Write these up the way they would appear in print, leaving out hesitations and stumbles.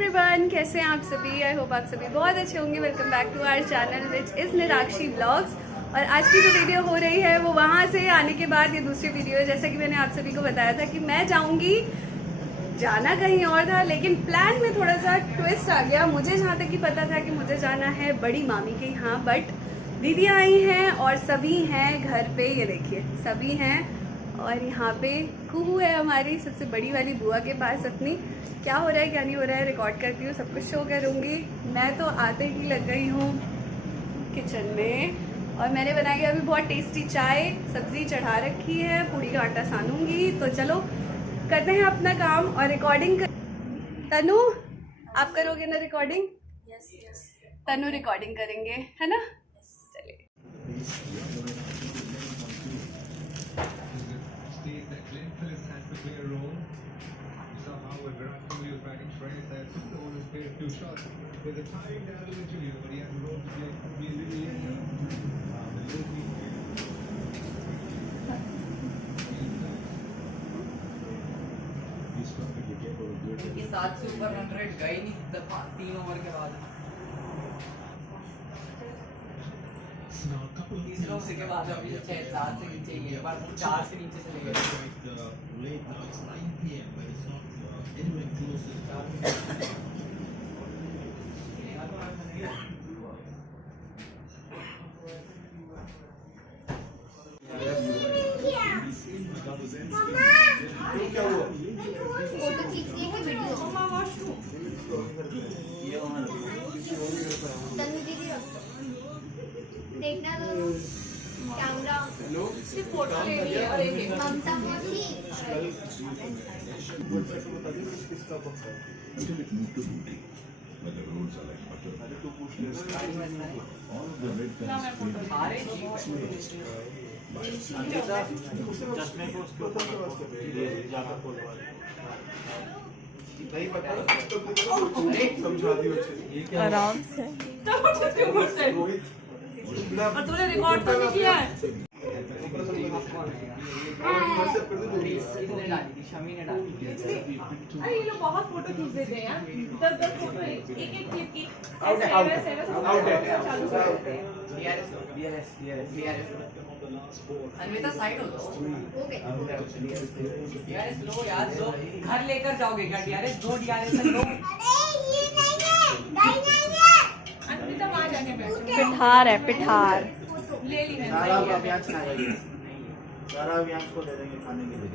Everyone, कैसे हैं आप सभी। आई होप आप सभी बहुत अच्छे होंगे। Welcome back to our channel which is Nirakshi blogs. और आज की जो वीडियो हो रही है वो वहाँ से आने के बाद ये दूसरी वीडियो है। जैसा कि मैंने आप सभी को बताया था कि मैं जाऊँगी, जाना कहीं और था, लेकिन प्लान में थोड़ा सा ट्विस्ट आ गया। मुझे जहाँ तक कि पता था कि मुझे जाना है बड़ी मामी के यहाँ, बट दीदी आई हैं और सभी हैं घर पे। ये देखिए सभी हैं और यहाँ पे कुहू है हमारी सबसे बड़ी वाली बुआ के पास अपनी। क्या हो रहा है क्या नहीं हो रहा है रिकॉर्ड करती हूँ, सब कुछ शो करूँगी। मैं तो आते ही लग गई हूँ किचन में और मैंने बनाई है अभी बहुत टेस्टी चाय, सब्जी चढ़ा रखी है, पूड़ी का आटा सानूंगी। तो चलो करते हैं अपना काम और रिकॉर्डिंग तनु आप करोगे ना रिकॉर्डिंग? यस यस, तनु रिकॉर्डिंग करेंगे, है ना? चलिए। ये 7 से ऊपर रन रेट गई नहीं 3 ओवर के बाद। तीसरे ओवर के बाद अभी 6-7 से नीचे ही है, पर 4 से नीचे चले गए। देखना तो कैमरा सिर्फ फोटो ले रही है और एक ममता मौसी आराम से और तूने रिकॉर्ड तो नहीं किया है। इसने डाली थी, शमी ने डाली थी। अरे ये लोग बहुत फोटो खींच देते हैं यार, 10-10 फोटो एक एक क्लिप की अन्विता साइड हो जाओ। डीआरएस लो यार, लो घर लेकर जाओगे क्या? डीआरएस दो, डीआरएस लो। अन्विता वहाँ जाके बैठ। पिठार है पिठार। ले ली मैंने। सारा अभियान को दे देंगे खाने के लिए।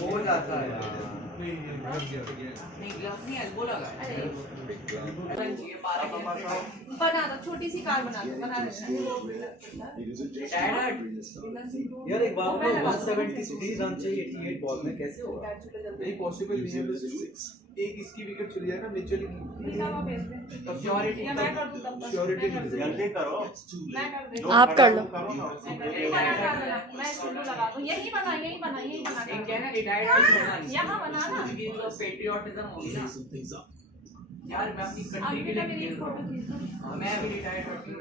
हो जाता है नहीं, ग्लव्स नहीं एल्बो लगा है। बना दो, छोटी सी कार बना दो, बना यार एक बात बताओ, 173 रन चाहिए 88 बॉल में, कैसे होगा? नहीं पॉसिबल नहीं है। एक इसकी विकेट चली जाए ना नेचुरली, देना। श्योरिटी या मैं कर दूं तब तक। श्योरिटी जल्दी करो। मैं कर दे। आप कर लो। मैं इसको लगा दूं। यही बना यही बना यही बना। एक क्या है ना, रिटायर्ड होना नहीं। यहाँ बना ना। क्योंकि जो पेट्रियोटिज्म होगी ना यार, मैं अपनी कंट्री के अभी लिए मेरी खेल रहा फोटो हूँ। खींच दो। हाँ, मैं अभी रिटायर्ड हो सकता।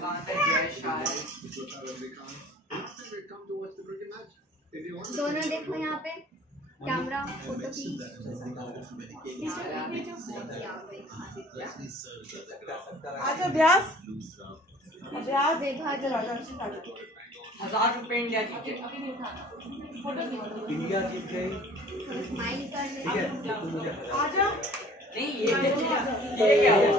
कहाँ से जय शाह दोनों देखो यहाँ पे कैमरा फोटो की आज अभ्यास अभ्यास देखा तो 1000 रुपए इंडिया जीते। अभी नहीं उठाना। फोटो खींच दो। इंडिया जीत गई, स्माइल कर ठीक है, तो मुझे आजा। नहीं ये क्या हुआ?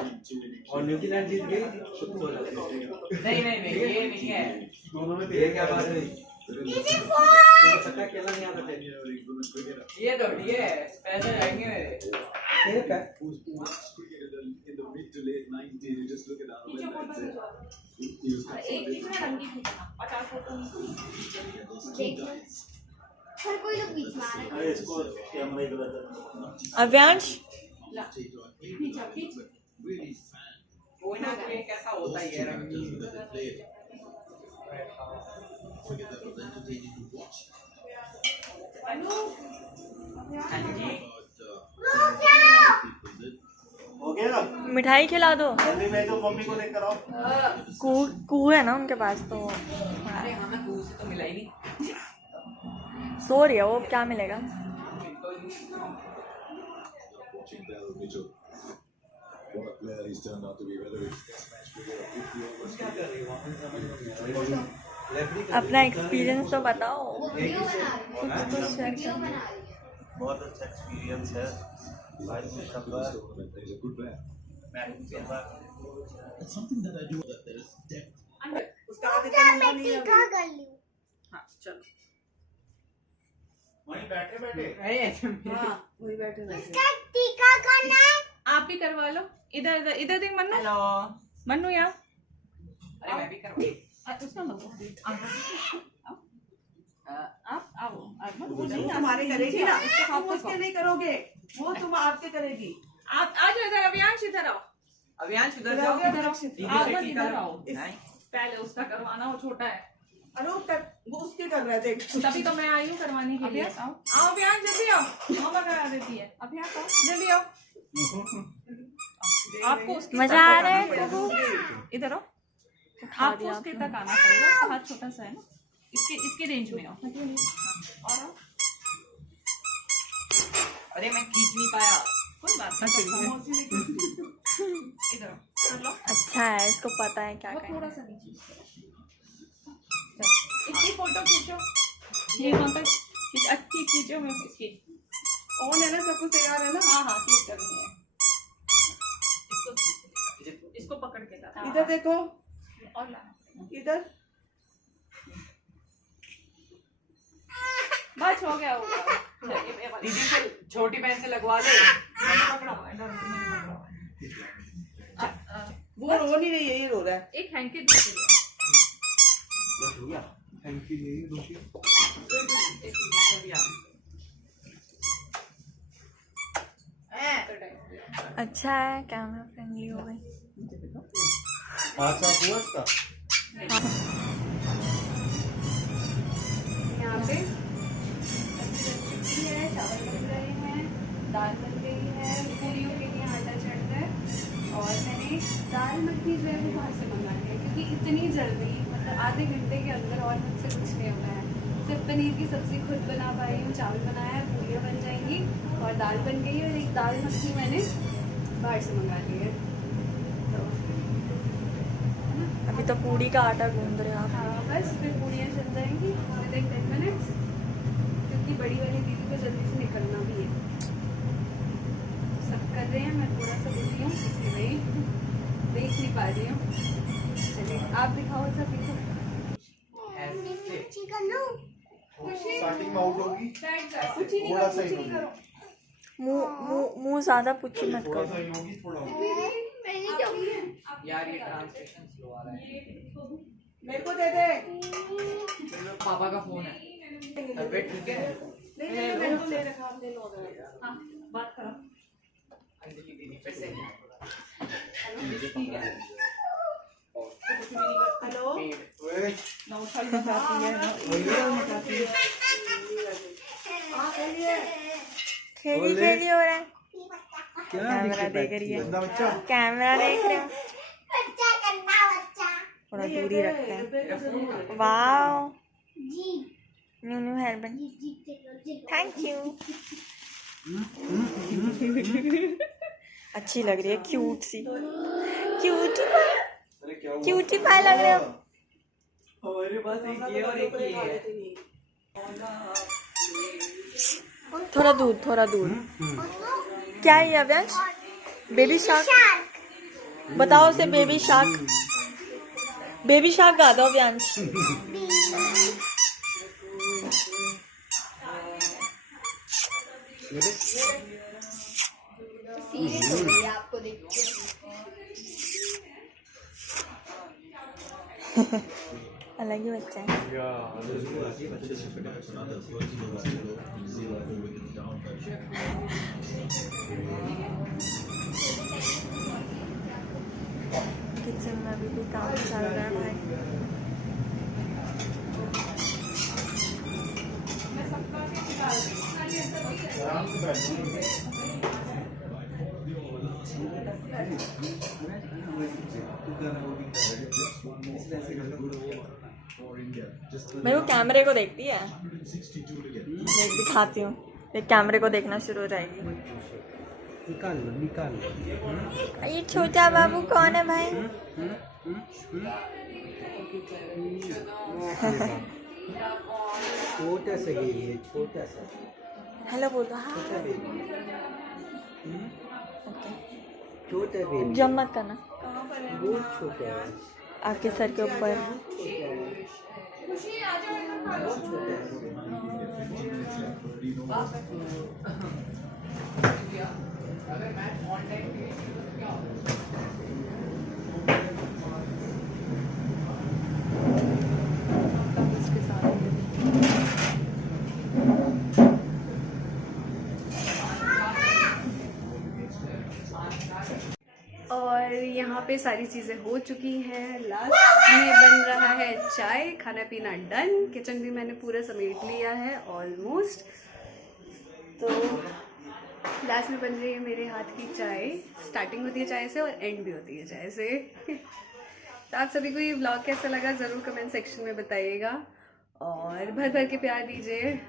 और न्यूजीलैंड जीत गई तो तुम बोला नहीं नहीं नहीं, ये नहीं है। दोनों में ये क्या बात है? तुम्हें पता अकेला नहीं आता थे। ये तो ठीक है, पैसे जाएंगे मेरे। ठीक है, पीछे फोटो खिंचवा दो। एक कितने रंगी खींचना, 50 फोटो नहीं। देखो हर कोई लोग बीच में आ रहा है। इसको कैमरा ही गलत अव्यांश खींचा खींच। कोई ना कोई कैसा होता ही है रंगी। रुक जाओ। हो गया। मिठाई खिला दो। जल्दी भेजो मम्मी को लेकर आओ। कू है ना उनके पास तो अरे हमें दूर से तो मिला ही नहीं। सो रही है वो, क्या मिलेगा। अपना एक्सपीरियंस तो बताओ। बहुत अच्छा एक्सपीरियंस है भाई उसका आगे चलना नहीं है। हाँ चलो वहीं बैठे बैठे हाँ वही बैठे बैठे टीका करना है। आप भी करवा लो। इधर इधर इधर देख मन्नू। हेलो। मन्नू यहाँ अरे मैं भी करूँ। उसका आप आओ वो नहीं हमारे करेगी ना, तुम उसके नहीं करोगे, वो तुम आपके करेगी। आप आ जाओ इधर। अभियांश इधर आओ। अभियांश उधर जाओ। इधर आओ। दीदी आप से बस टीका इधर आओ। लगाओ। पहले उसका करवाना, वो छोटा है। अरे वो उसके कर रहे थे। तभी तो मैं आई हूँ करवाने के लिए। आओ आओ अभियांश जल्दी आओ। मामा करा देती है। अभियांश आओ जल्दी आओ। आपको उसके मजा आ रहा है। इधर आओ। आपको उसके तक आना पड़ेगा, उसका हाथ छोटा सा है ना, इसके रेंज में आओ। और आओ। अरे मैं खींच नहीं पाया। कोई बात नहीं। इधर आओ। कर लो। अच्छा है, इसको पता है क्या वो करना थोड़ा सा नीचे। इसकी फोटो खींचो। ये वहाँ तक अच्छी खींचो। मैं इसकी कौन है ना, सब कुछ तैयार है ना। हाँ हाँ क्लिक करनी है। इसको पकड़ के ला। इधर देखो, और लाना। इधर बस हो गया होगा। दीदी से छोटी बहन से लगवा ले। वो रो नहीं रही है, ये रो रहा है। एक हैंकी दूसरी अच्छा है, कैमरा फ्रेंडली हो गई। यहाँ पे सब्जी है, चावल बन रहे हैं, दाल बन गई है, पूरियों के लिए आटा चढ़ गया है। और मैंने दाल मखनी जो है वो बाहर से मंगा ली है, क्योंकि इतनी जल्दी मतलब आधे घंटे के अंदर और मुझसे कुछ नहीं होना है। सिर्फ पनीर की सब्ज़ी खुद बना पाई हूँ, चावल बनाया है, पूरियाँ बन जाएंगी और दाल बन गई है। और एक दाल मखनी मैंने बाहर से मंगा ली है। तो अभी तो पूरी का आटा गूंद रहे हो आप। हाँ बस फिर पूरियाँ चल जाएंगी विदिन 10 मिनट्स, क्योंकि बड़ी वाली दीदी को जल्दी से निकलना भी है। सब कर रहे हैं, मैं थोड़ा सा बिजी हूँ इसलिए देख नहीं पा रही हूँ। चलिए आप दिखाओ, सब दिखो। स्टार्टिंग में आउट होगी, थोड़ा सा ही होगी, मुंह ज्यादा पुच्ची मत थोड़ा सा करो। ही होगी, थोड़ा होगी। यार ये ट्रांसलेशन स्लो आ रहा है। मेरे को दे दे। पापा का फोन है। तबीयत ठीक है? नहीं नहीं मेरे को ले रखा, आप ले लो। हाँ बात करो। अंजलि दीदी फिर से ठीक है। हेलो, ना उछल मचाती है ना मचाती है। हाँ कहिए। खेली हो रहा है। कैमरा देख रही है, कैमरा देख रहे हो। थोड़ा दूरी रखते हैं। Wow, new hair band, thank you. अच्छी लग रही है, क्यूट सी, क्यूटी पाई लग रहे हो। हमारे पास एक ये और एक ये है। थोड़ा दूध, थोड़ा दूध। क्या है अव्यांश? Baby shark. बताओ उसे बेबी शार्क। बेबी शार्क गा दो अव्यांश। सीरियस हो गई आपको देख के। अलग ही बच्चा है। किचन में अभी भी काम चल रहा है भाई। मेरे को कैमरे को देखती है, मैं दिखाती हूँ, देख कैमरे को देखना शुरू हो जाएगी। निकाल लो निकाल लो। ये छोटा बाबू कौन है भाई? छोटा सा ये छोटा सा हेलो बोलो। हाँ छोटा बेबी, छोटा बेबी, जम मत करना, बहुत छोटा है, आपके सर के ऊपर। बहुत छोटा है। अगर मैच ऑन टाइम तो क्या होगा? और यहाँ पे सारी चीज़ें हो चुकी हैं। लास्ट में बन रहा है चाय, खाना पीना डन, किचन भी मैंने पूरा समेट लिया है ऑलमोस्ट। तो लास्ट में बन रही है मेरे हाथ की चाय। स्टार्टिंग होती है चाय से और एंड भी होती है चाय से। तो आप सभी को ये व्लॉग कैसा लगा ज़रूर कमेंट सेक्शन में बताइएगा और भर भर के प्यार दीजिए।